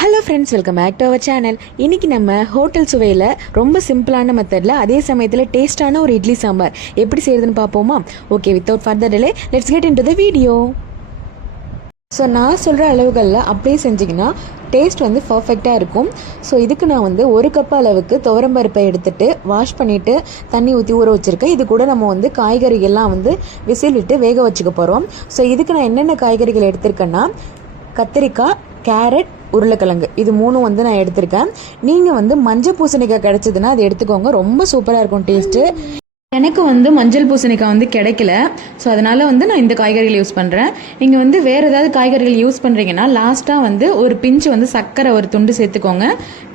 Hello friends welcome back to our channel இன்னைக்கு நம்ம hotel சுவையில் ரொம்ப சிம்பிளான மெத்தடில் அதே சமயத்தில் டேஸ்டான ஒரு இட்லி சாம்பார். எப்படி செய்யறதுன்னு பார்ப்போமா? Okay without further delay let's get into the video so நான் சொல்கிற அளவுகளில் அப்படியே செஞ்சிங்கன்னா டேஸ்ட் வந்து பர்ஃபெக்டாக இருக்கும். ஸோ இதுக்கு நான் வந்து ஒரு கப் அளவுக்கு துவரம்பருப்பை எடுத்துட்டு வாஷ் பண்ணிவிட்டு தண்ணி ஊற்றி ஊற வச்சுருக்கேன். இது கூட நம்ம வந்து காய்கறிகள்லாம் வந்து விசில் விட்டு வேக வச்சுக்க போகிறோம் ஸோ இதுக்கு நான் என்னென்ன காய்கறிகள் எடுத்திருக்கேன்னா கத்திரிக்காய் கேரட் உருளைக்கிழங்கு. இது மூணும் வந்து நான் எடுத்திருக்கேன். நீங்கள் வந்து மஞ்சள் பூசணிக்காய் கிடச்சிதுன்னா அது எடுத்துக்கோங்க. ரொம்ப சூப்பராக இருக்கும் டேஸ்ட்டு. எனக்கு வந்து மஞ்சள் பூசணிக்காய் வந்து கிடைக்கல. ஸோ அதனால் வந்து நான் இந்த காய்கறிகள் யூஸ் பண்ணுறேன் நீங்கள் வந்து வேறு ஏதாவது காய்கறிகள் யூஸ் பண்ணுறீங்கன்னா லாஸ்ட்டாக வந்து ஒரு பிஞ்சு வந்து சர்க்கரை ஒரு துண்டு சேர்த்துக்கோங்க.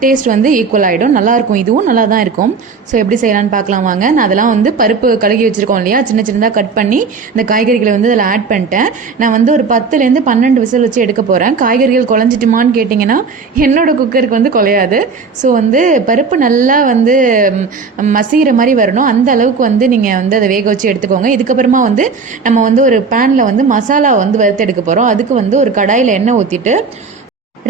டேஸ்ட் வந்து ஈக்குவல் ஆகிடும் நல்லாயிருக்கும் இதுவும் நல்லா தான் இருக்கும். ஸோ எப்படி செய்யலான்னு பார்க்கலாம் வாங்க. நான் அதெல்லாம் வந்து பருப்பு கழுகி வச்சுருக்கோம் இல்லையா? சின்ன சின்னதாக கட் பண்ணி இந்த காய்கறிகளை வந்து அதில் ஆட் பண்ணிட்டேன். நான் வந்து ஒரு பத்துலேருந்து பன்னெண்டு விசில் வச்சு எடுக்க போகிறேன் காய்கறிகள் குழஞ்சிட்டுமான்னு கேட்டிங்கன்னா என்னோடய குக்கருக்கு வந்து குலையாது. ஸோ வந்து பருப்பு நல்லா வந்து மசிகிற மாதிரி வரணும். அந்த அளவுக்கு வந்து நீங்கள் வந்து அதை வேக வச்சு எடுத்துக்கோங்க. இதுக்கப்புறமா வந்து நம்ம வந்து ஒரு பேனில் வந்து மசாலா வந்து வறுத்து எடுக்க போகிறோம் அதுக்கு வந்து ஒரு கடாயில் எண்ணெய் ஊற்றிட்டு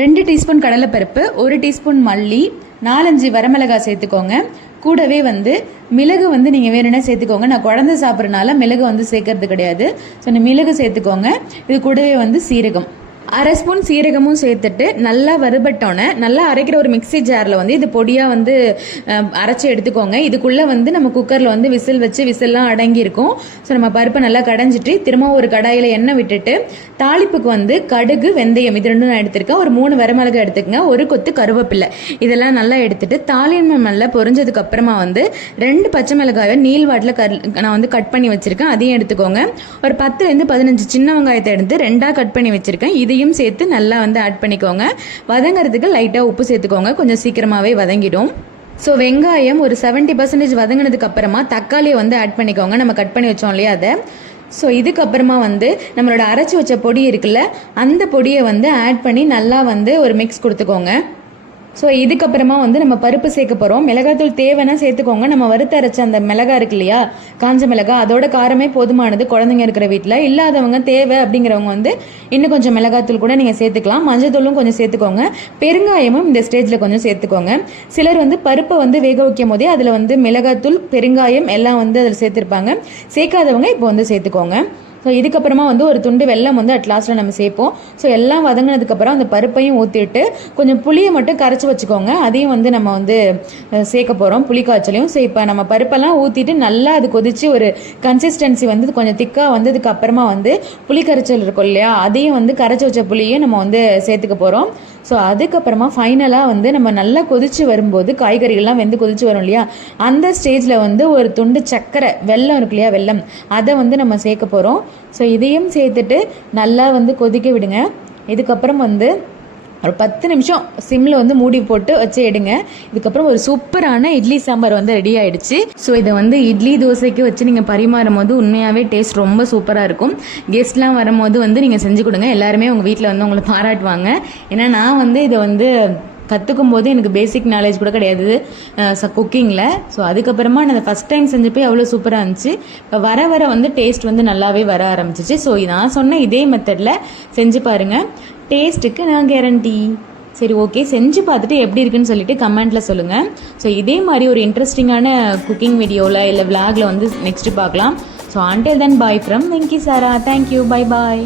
ரெண்டு டீஸ்பூன் கடலைப்பருப்பு ஒரு டீஸ்பூன் மல்லி நாலஞ்சு வரமிளகாய் சேர்த்துக்கோங்க. கூடவே வந்து மிளகு வந்து நீங்கள் வேணும்னா சேர்த்துக்கோங்க. நான் குழந்தை சாப்பிட்றனால மிளகு வந்து சேர்க்கறது கிடையாது. ஸோ இந்த மிளகு சேர்த்துக்கோங்க. இது கூடவே வந்து சீரகம். அரை ஸ்பூன் சீரகமும் சேர்த்துட்டு நல்லா வறுபட்டோன்னே நல்லா அரைக்கிற ஒரு மிக்ஸி ஜாரில் வந்து இது பொடியாக வந்து அரைச்சி எடுத்துக்கோங்க. இதுக்குள்ளே வந்து நம்ம குக்கரில் வந்து விசில் வச்சு விசில்லாம் அடங்கியிருக்கும். ஸோ நம்ம பருப்பை நல்லா கடைஞ்சிட்டு திரும்ப ஒரு கடாயில் எண்ணெய் விட்டுட்டு தாளிப்புக்கு வந்து கடுகு வெந்தயம் இது ரெண்டும் நான் எடுத்திருக்கேன். ஒரு மூணு வரமிளகு எடுத்துக்கங்க. ஒரு கொத்து கருவேப்பில்லை இதெல்லாம் நல்லா எடுத்துட்டு தாளியம் நல்லா பொரிஞ்சதுக்கு அப்புறமா வந்து ரெண்டு பச்சை மிளகாயை நீல் வாட்டில் கர் நான் வந்து கட் பண்ணி வச்சிருக்கேன். அதையும் எடுத்துக்கோங்க. ஒரு பத்துலேருந்து பதினஞ்சு சின்ன வெங்காயத்தை எடுத்து ரெண்டாக கட் பண்ணி வச்சிருக்கேன். இதையும் சேர்த்து நல்லா வந்து ஆட் பண்ணிக்கோங்க. வதங்குறதுக்கு லைட்டாக உப்பு சேர்த்துக்கோங்க. கொஞ்சம் சீக்கிரமாகவே வதங்கிடும். ஸோ வெங்காயம் ஒரு 70% பர்சன்டேஜ் வதங்கினதுக்கு அப்புறமா தக்காளியை வந்து ஆட் பண்ணிக்கோங்க. நம்ம கட் பண்ணி வச்சோம் இல்லையா அதை? ஸோ இதுக்கப்புறமா வந்து நம்மளோட அரைச்சி வச்ச பொடி இருக்குல்ல அந்த பொடியை வந்து ஆட் பண்ணி நல்லா வந்து ஒரு மிக்ஸ் கொடுத்துக்கோங்க. ஸோ இதுக்கப்புறமா வந்து நம்ம பருப்பு சேர்க்க போகிறோம் மிளகாத்தூள் தேவைன்னா சேர்த்துக்கோங்க. நம்ம வறுத்து அரைச்ச அந்த மிளகா இருக்கு இல்லையா? காஞ்ச மிளகா. அதோட காரமே போதுமானது. குழந்தைங்க இருக்கிற வீட்டில் இல்லாதவங்க தேவை அப்படிங்கிறவங்க வந்து இன்னும் கொஞ்சம் மிளகாத்தூள் கூட நீங்கள் சேர்த்துக்கலாம். மஞ்சத்தூளும் கொஞ்சம் சேர்த்துக்கோங்க. பெருங்காயமும் இந்த ஸ்டேஜில் கொஞ்சம் சேர்த்துக்கோங்க. சிலர் வந்து பருப்பை வந்து வேக வைக்கும் போதே அதில் வந்து மிளகாத்தூள் பெருங்காயம் எல்லாம் வந்து அதில் சேர்த்துருப்பாங்க. சேர்க்காதவங்க இப்போ வந்து சேர்த்துக்கோங்க. ஸோ இதுக்கப்புறமா வந்து ஒரு துண்டு வெல்லம் வந்து அட் லாஸ்ட்டில் நம்ம சேர்ப்போம். ஸோ எல்லாம் வதங்கினதுக்கப்புறம் அந்த பருப்பையும் ஊற்றிட்டு கொஞ்சம் புளியை மட்டும் கரைச்சி வச்சுக்கோங்க. அதையும் வந்து நம்ம வந்து சேர்க்க போகிறோம் புளி காய்ச்சலையும் ஸோ இப்போ நம்ம பருப்பெல்லாம் ஊற்றிட்டு நல்லா அது கொதிச்சு ஒரு கன்சிஸ்டன்சி வந்து கொஞ்சம் திக்காக வந்ததுக்கு அப்புறமா வந்து புளி கரைச்சல் இருக்கும் இல்லையா? அதையும் வந்து கரைச்சி வச்ச புளியும் நம்ம வந்து சேர்த்துக்க போகிறோம் ஸோ அதுக்கப்புறமா ஃபைனலாக வந்து நம்ம நல்லா கொதிச்சு வரும்போது காய்கறிகள்லாம் வெந்து கொதிச்சு வரும் இல்லையா? அந்த ஸ்டேஜில் வந்து ஒரு துண்டு சர்க்கரை வெல்லம் இருக்கு இல்லையா? வெல்லம். அதை வந்து நம்ம சேர்க்க போகிறோம் ஸோ இதையும் சேர்த்துட்டு நல்லா வந்து கொதிக்க விடுங்க. இதுக்கப்புறம் வந்து ஒரு பத்து நிமிஷம் சிம்மில் வந்து மூடி போட்டு வச்சு எடுங்க. இதுக்கப்புறம் ஒரு சூப்பரான இட்லி சாம்பார் வந்து ரெடி ஆயிடுச்சு. ஸோ இதை வந்து இட்லி தோசைக்கு வச்சு நீங்கள் பரிமாறும் போது உண்மையாகவே டேஸ்ட் ரொம்ப சூப்பராக இருக்கும். கெஸ்ட்லாம் வரும்போது வந்து நீங்கள் செஞ்சு கொடுங்க. எல்லாருமே உங்கள் வீட்டில் வந்து உங்களை பாராட்டுவாங்க. ஏன்னா நான் வந்து இதை வந்து கற்றுக்கும் போது எனக்கு பேசிக் நாலேஜ் கூட கிடையாது. குக்கிங்கில் ஸோ அதுக்கப்புறமா நான் அதை ஃபஸ்ட் டைம் செஞ்சப்போ அவ்வளோ சூப்பராக இருந்துச்சு. இப்போ வர வர வந்து டேஸ்ட் வந்து நல்லாவே வர ஆரம்பிச்சிச்சு. ஸோ நான் சொன்ன இதே மெத்தடில் செஞ்சு பாருங்கள் டேஸ்ட்டுக்கு நான் கேரண்டி சரி ஓகே செஞ்சு பார்த்துட்டு எப்படி இருக்குன்னு சொல்லிட்டு கமெண்ட்டில் சொல்லுங்கள் ஸோ இதே மாதிரி ஒரு இன்ட்ரெஸ்டிங்கான குக்கிங் வீடியோவில் இல்லை விளாகில் வந்து நெக்ஸ்ட்டு பார்க்கலாம். So until then bye from Venki Sara thank you bye bye